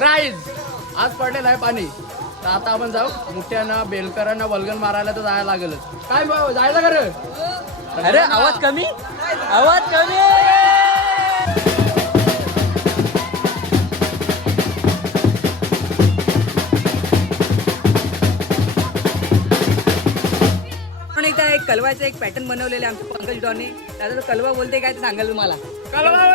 Rise आज पडलेलं आहे पाणी. तर आता आपण जाऊ मुठ्यांना बेलकरांना वल्गन मारायला तर जायला लागेलच. काय जायचं का रे? अरे आवाज कमी. एकदा एक कलवाचा एक पॅटर्न बनवलेला आमच्या पंकज डॉनने. त्याचा तो कलवा बोलते काय ते सांगाल तुम्हाला. कलवा